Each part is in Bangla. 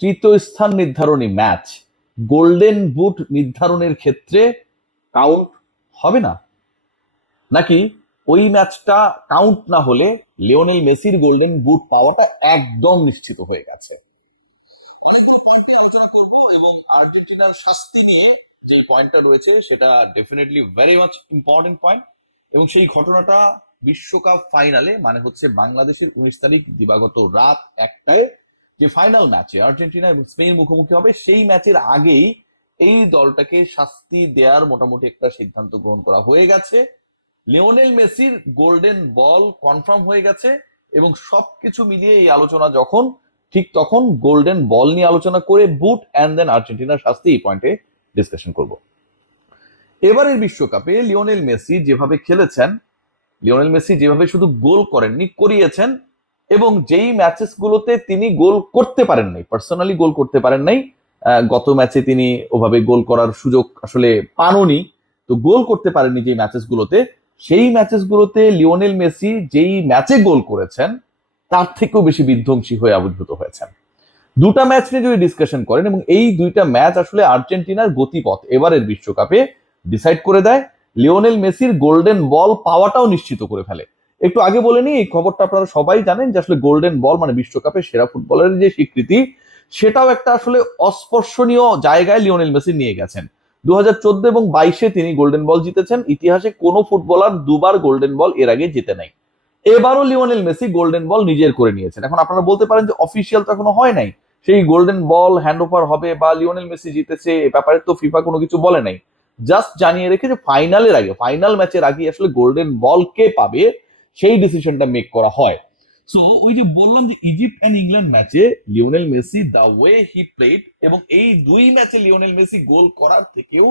তৃতীয় স্থান নির্ধারণী ম্যাচ গোল্ডেন বুট নির্ধারণের ক্ষেত্রে কাউন্ট হবে না, নাকি ওই ম্যাচটা কাউন্ট না হলে লিওনেল মেসির গোল্ডেন বুট পাওয়াটা একদম নিশ্চিত হয়ে গেছে? অনেকগুলো পয়েন্ট আলোচনা করব এবং আর্জেন্টিনার শাস্তি নিয়ে যে পয়েন্টটা রয়েছে সেটা definitely very much important point. এবং সেই ঘটনাটা বিশ্বকাপ ফাইনালে, মানে হচ্ছে বাংলাদেশের 19 তারিখ দিবাগত রাত 1টায় যে ফাইনাল ম্যাচে আর্জেন্টিনা এবং স্পেন মুখোমুখি হবে, সেই ম্যাচের আগেই এই দলটাকে শাস্তি দেওয়ার মোটামুটি একটা সিদ্ধান্ত গ্রহণ করা হয়ে গেছে। লিওনেল মেসির গোল্ডেন বল কনফার্ম হয়ে গেছে এবং সবকিছু মিলিয়ে এই আলোচনা যখন, ঠিক তখন গোল্ডেন বল নিয়ে আলোচনা করে বুট অ্যান্ড দেন আর্জেন্টিনার শাস্তি এই পয়েন্টে ডিসকাশন করব। এবারের বিশ্বকাপে লিওনেল মেসি যেভাবে খেলেছেন, লিওনেল মেসি যেভাবে শুধু গোল করেননি, করিয়েছেন, এবং যেই ম্যাচেস গুলোতে তিনি গোল করতে পারেন নাই, পার্সোনালি গোল করতে পারেন নাই, গত ম্যাচে তিনি ওভাবে গোল করার সুযোগ আসলে পাননি, তো গোল করতে পারেননি যে ম্যাচেস গুলোতে, সেই ম্যাচেস গুলোতে লিওনেল মেসি যেই ম্যাচে গোল করেছেন তার থেকেও বেশি বিধ্বংসী হয়ে আবির্ভূত হয়েছেন। দুটা ম্যাচ নিয়ে যদি ডিসকাশন করেন, এবং এই দুইটা ম্যাচ আসলে আর্জেন্টিনার গতিপথ এবারের বিশ্বকাপে ডিসাইড করে দেয়, লিওনেল মেসির গোল্ডেন বল পাওয়াটাও নিশ্চিত করে ফেলে। একটু আগে বলে নি, এই খবরটা আপনারা সবাই জানেন যে আসলে গোল্ডেন বল মানে বিশ্বকাপে সেরা ফুটবলারের যে স্বীকৃতি, সেটাও একটা আসলে অস্পর্শনীয় জায়গায় লিওনেল মেসি নিয়ে গেছেন। 2014 এবং 22-এ তিনি গোল্ডেন বল জিতেছেন। ইতিহাসে কোনো ফুটবলার দুবার গোল্ডেন বল এর আগে জিতে নাই। এবারও লিওনেল মেসি গোল্ডেন বল নিজের করে নিয়েছেন। এখন আপনারা বলতে পারেন যে অফিসিয়াল তো এখনো হয় নাই, সেই গোল্ডেন বল হ্যান্ড ওভার হবে বা লিওনেল মেসি জিতেছে এ ব্যাপারে তো ফিফা কোনো কিছু বলে নাই, জাস্ট জানিয়ে রেখে যে ফাইনালের আগে, ফাইনাল ম্যাচের আগে আসলে গোল্ডেন বল কে পাবে সেই ডিসিশনটা মেক করা হয়। সো ওই যে বললাম যে ইজিপ্ট এন্ড ইংল্যান্ড ম্যাচে Lionel Messi the way he played, এবং এই দুই ম্যাচে লিওনেল মেসি গোল করার থেকেও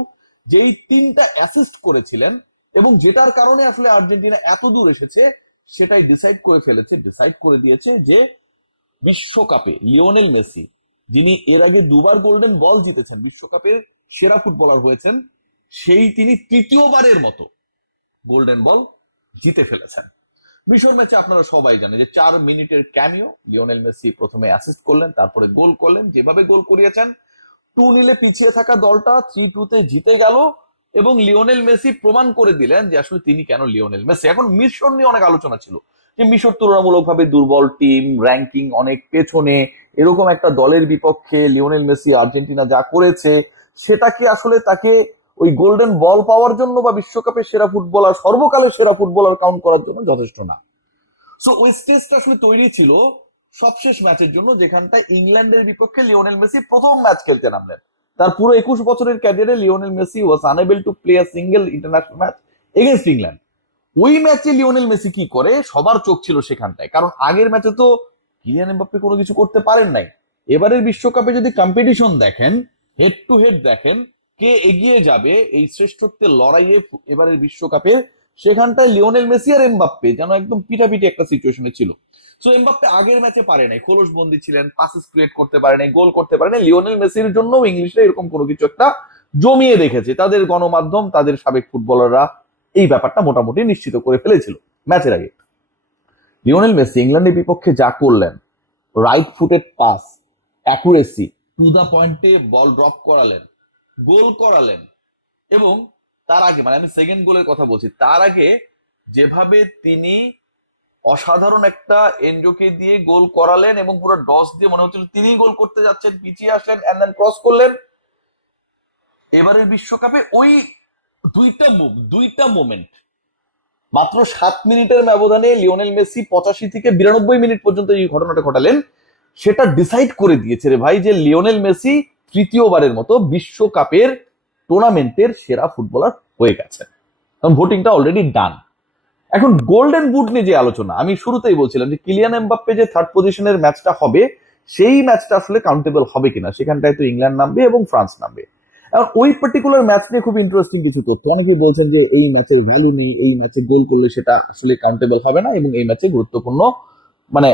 যেই 3টা অ্যাসিস্ট করেছিলেন এবং যেটার কারণে আসলে আর্জেন্টিনা এত দূর এসেছে, সেটাই ডিসাইড করে ফেলেছে, ডিসাইড করে দিয়েছে যে বিশ্বকাপে লিওনেল মেসি, যিনি এর আগে দুবার গোল্ডেন বল জিতেছেন, বিশ্বকাপের সেরা ফুটবলার হয়েছেন, সেই তিনি তৃতীয়বারের মতো গোল্ডেন বল জিতে ফেলেছেন। মিশর ম্যাচে আপনারা সবাই জানেন যে 4 মিনিটের ক্যামিও, লিওনেল মেসি প্রথমে অ্যাসিস্ট করলেন, তারপরে গোল করলেন, যেভাবে গোল করিয়েছেন 2-0 পিছিয়ে থাকা দলটা 3-2 জিতে গেল এবং লিওনেল মেসি প্রমাণ করে দিলেন যে আসলে তিনি কেন লিওনেল মেসি। এখন মিশর নিয়ে অনেক আলোচনা ছিল যে মিশর তুলনামূলকভাবে দুর্বল টিম, র্যাঙ্কিং অনেক পেছনে, এরকম একটা দলের বিপক্ষে লিওনেল মেসি আর্জেন্টিনা যা করেছে সেটা কি আসলে তাকে ওই গোল্ডেন বল পাওয়ার জন্য বা বিশ্বকাপের সেরা ফুটবলার, সর্বকালের সেরা ফুটবলার কাউন্ট করার জন্য যথেষ্ট না। সো ওই স্টেজটা আসলে তৈরি ছিল সবশেষ ম্যাচের জন্য, যেখানটায় ইংল্যান্ডের বিপক্ষে লিওনেল মেসি প্রথম ম্যাচ খেলতে নামলেন। তার পুরো 21 বছরের ক্যারিয়ারে Lionel Messi was unable to play a single international match against England. ওই ম্যাচে লিওনেল মেসি কি করে সবার চোখ ছিল সেখানটায়, কারণ আগের ম্যাচে তো কিলিয়ান এমবাপ্পে কোনো কিছু করতে পারেন নাই। এবারের বিশ্বকাপে যদি কম্পিটিশন দেখেন, হেড টু হেড দেখেন, কে এগিয়ে যাবে এই শ্রেষ্ঠত্বের লড়াইয়ে এবারের বিশ্বকাপে, সেখানটায় লিওনেল মেসি আর এমবাপ্পে যেন একদম পিটাপিটি একটা সিচুয়েশনে ছিল। সো এমবাপ্পে আগের ম্যাচে পারে নাই, খোলস বন্দী ছিলেন, পাসেস ক্রিয়েট করতে পারে নাই, গোল করতে পারে নাই। লিওনেল মেসির জন্য ইংলিশরা এরকম কোনো কিছু একটা জমিয়ে রেখেছে, তাদের গণমাধ্যম, তাদের সাবেক ফুটবলাররা এই ব্যাপারটা মোটামুটি নিশ্চিত করে ফেলেছিল ম্যাচের আগে। লিওনেল মেসি ইংল্যান্ডের বিপক্ষে যা করলেন, right footed pass, accuracy, to the পয়েন্টে বল ড্রপ করালেন, গোল করালেন, এবং তার আগে, মানে আমি সেকেন্ড গোলের কথা বলছি, তার আগে যেভাবে তিনি অসাধারণ একটা এনজোকে দিয়ে গোল করালেন এবং পুরো ডস দিয়ে মনে হচ্ছিল তিনি গোল করতে যাচ্ছেন, পিছিয়ে আসলেন এন্ড দেন ক্রস করলেন। এবারের বিশ্বকাপে ওই দুইটা মোমেন্ট মাত্র 7 মিনিটের ব্যবধানে লিওনেল মেসি 85 থেকে 92 মিনিট পর্যন্ত এই ঘটনাটা ঘটালেন, সেটা ডিসাইড করে দিয়েছে রে ভাই যে লিওনেল মেসি তৃতীয়বারের মতো বিশ্বকাপের টুর্নামেন্টের সেরা ফুটবলার হয়ে গেছে, কারণ ভোটিংটা অলরেডি ডান। এখন গোল্ডেন বুট নিয়ে যে আলোচনা, আমি শুরুতেই বলছিলাম যে কিলিয়ান এমবাপ্পে যে থার্ড পজিশনের ম্যাচটা হবে, সেই ম্যাচটা আসলে কাউন্টেবল হবে কিনা, সেখানটায় তো ইংল্যান্ড নামবে এবং ফ্রান্স নামবে। এখন ওই পার্টিকুলার ম্যাচ নিয়ে খুব ইন্টারেস্টিং কিছু তথ্য, অনেকেই বলছেন যে এই ম্যাচের ভ্যালু নেই, এই ম্যাচে গোল করলে সেটা আসলে কাউন্টেবল হবে না, এবং এই ম্যাচে গুরুত্বপূর্ণ মানে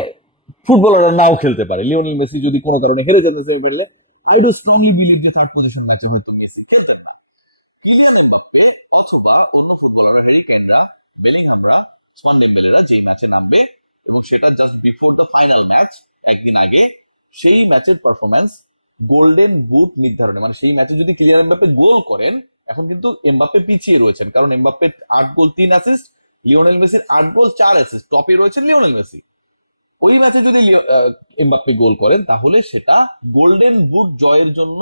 ফুটবলাররা নাও খেলতে পারে। লিওনেল মেসি যদি কোনো কারণে হেরে যেতে পারলে আই ডু স্ট্রংলি বিলিভ যে থার্ড পজিশন ম্যাচে হয়তো মেসি খেলতেন না। কিলিয়ান এমবাপ্পে অথবা অন্য ফুটবলাররা, হ্যারি কেনরা, বেলিংহামরা, ওসমান ডেম্বেলেরা যেই ম্যাচে নামবে, এবং সেটা just before the final match, একদিন আগে, সেই ম্যাচের পারফরমেন্স গোল্ডেন বুট নির্ধারণে, মানে সেই ম্যাচে যদি কিলিয়ান এমবাপ্পে গোল করেন, এখন কিন্তু এমবাপ্পে পিছিয়ে রয়েছেন, কারণ এমবাপ্পে 8 গোল 3 অ্যাসিস্ট, লিওনেল মেসির 8 গোল 4 অ্যাসিস্ট, টপে রয়েছেন লিওনেল মেসি। ওই ম্যাচে যদি এমবাপ্পে গোল করেন, তাহলে সেটা গোল্ডেন বুট জয়ের জন্য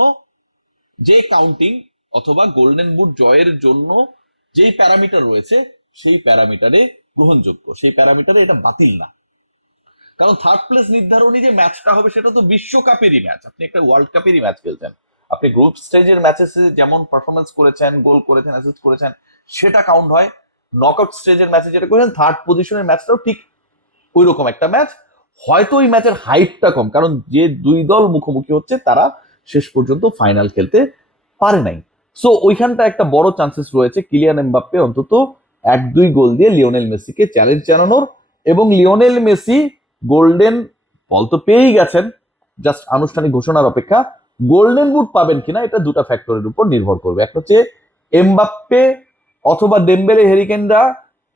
যে কাউন্টিং অথবা গোল্ডেন বুট জয়ের জন্য যেই প্যারামিটার রয়েছে সেই প্যারামিটারে গ্রহণযোগ্য, সেই প্যারামিটারে এটা বাতিল না। কারণ থার্ড প্লেস নির্ধারণী যে ম্যাচটা হবে সেটা তো বিশ্বকাপেরই ম্যাচ, আপনি একটা ওয়ার্ল্ড কাপেরই ম্যাচ খেলছেন। আপনি গ্রুপ স্টেজের ম্যাচে যেমন পারফরমেন্স করেছেন, গোল করেছেন, অ্যাসিস্ট করেছেন, সেটা কাউন্ট হয়। নকআউট স্টেজের ম্যাচে যেটা করেছেন, থার্ড পজিশনের ম্যাচটাও ঠিক ওই রকম একটা ম্যাচ। হয়তো ওই ম্যাচের হাইপটা কম, কারণ যে দুই দল মুখোমুখি হচ্ছে তারা শেষ পর্যন্ত ফাইনাল খেলতে পারে নাই। সো ওইখানটা একটা বড় চান্সেস রয়েছে কিলিয়ান এমবাপ্পে অন্তত 1-2 গোল দিয়ে লিওনেল মেসিকে চ্যালেঞ্জ জানানোর। এবং লিওনেল মেসি গোল্ডেন বল তো পেয়েই গেছেন, জাস্ট আনুষ্ঠানিক ঘোষণার অপেক্ষা। গোল্ডেন বুট পাবেন কিনা এটা দুটা ফ্যাক্টরের উপর নির্ভর করবে। একটা হচ্ছে এমবাপ্পে অথবা ডেম্বেলে, হেরিকেনরা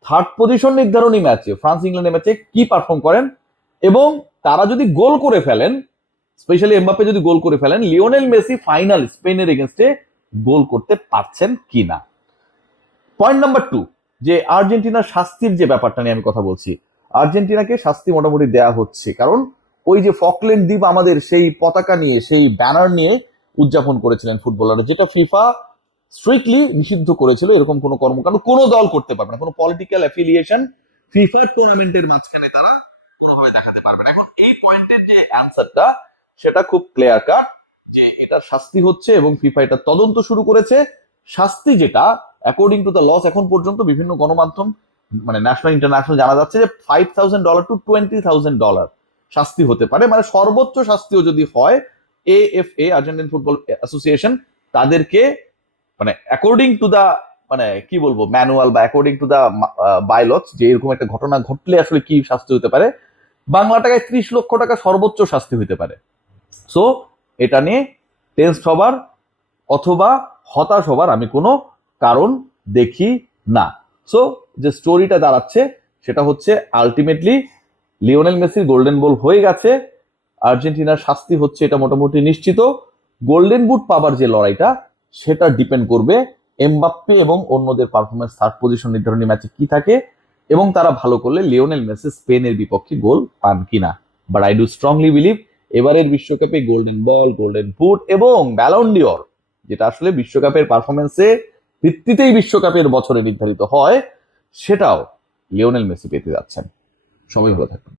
থার্ড পজিশন নির্ধারণী ম্যাচে, ফ্রান্স ইংল্যান্ডের ম্যাচে কি পারফর্ম করেন, এবং তারা যদি গোল করে ফেলেন, স্পেশালি এমবাপ্পে যদি গোল করে ফেলেন, লিওনেল মেসি ফাইনাল স্পেনের এগেনস্টে গোল করতে পারছেন কিনা। পয়েন্ট নাম্বার 2, যে আর্জেন্টিনার শাস্তির যে ব্যাপারটা নিয়ে আমি কথা বলছি, আর্জেন্টিনাকে শাস্তি মোটামুটি দেয়া হচ্ছে, কারণ ওই যে ফকল্যান্ড দ্বীপ আমাদের সেই পতাকা নিয়ে, সেই ব্যানার নিয়ে উদযাপন করেছিলেন ফুটবলাররা, যেটা ফিফা স্ট্রিক্টলি নিষিদ্ধ করেছিল। এরকম কোনো কর্মকাণ্ড কোনো দল করতে পারবে না, কোনো পলিটিক্যাল অ্যাফিলিয়েশন ফিফার টুর্নামেন্টের মাঝখানে তারা কোনোভাবে দেখাতে পারবে না। এখন এই পয়েন্টের যে অ্যান্সারটা সেটা খুব ক্লিয়ার কাট, যে এটা শাস্তি হচ্ছে এবং ফিফা এটা তদন্ত শুরু করেছে। শাস্তি যেটা অ্যাকর্ডিং টু দ্য লস, এখন পর্যন্ত বিভিন্ন গণমাধ্যম মানে ন্যাশনাল ইন্টারন্যাশনাল জানা যাচ্ছে যে $5,000 to $20,000 শাস্তি হতে পারে। মানে সর্বোচ্চ শাস্তিও যদি হয়, এএফএ আর্জেন্টিন ফুটবল অ্যাসোসিয়েশন তাদেরকে মানে অ্যাকর্ডিং টু দা মানে কি বলবো ম্যানুয়াল বা অ্যাকর্ডিং টু দা বাইলস, যে এরকম একটা ঘটনা ঘটলে আসলে কি শাস্তি হতে পারে, বাংলা টাকায় 30 লক্ষ টাকা সর্বোচ্চ শাস্তি হতে পারে। সো এটা নিয়ে টেন্সড হবার অথবা হতাশ হবার আমি কোনো কারণ দেখি না। সো যে স্টোরিটা দাঁড়াচ্ছে সেটা হচ্ছে আলটিমেটলি লিওনেল মেসির গোল্ডেন বল হয়ে গেছে, আর্জেন্টিনার শাস্তি হচ্ছে এটা মোটামুটি নিশ্চিত। গোল্ডেন বুট পাবার যে লড়াইটা সেটা ডিপেন্ড করবে এমবাপ্পে এবং অন্যদের পারফরমেন্স থার্ড পজিশন নির্ধারণী ম্যাচে কি থাকে, এবং তারা ভালো করলে লিওনেল মেসি স্পেনের বিপক্ষে গোল পান কিনা। But I do strongly believe এবারের বিশ্বকাপে গোল্ডেন বল, গোল্ডেন বুট এবং ব্যালন ডিওর, যেটা আসলে বিশ্বকাপের পারফরমেন্সে ভিত্তিতেই বিশ্বকাপের বছরে নির্ধারিত হয়, সেটাও লিওনেল মেসি পেতে যাচ্ছেন। সবাই ভালো থাকবেন।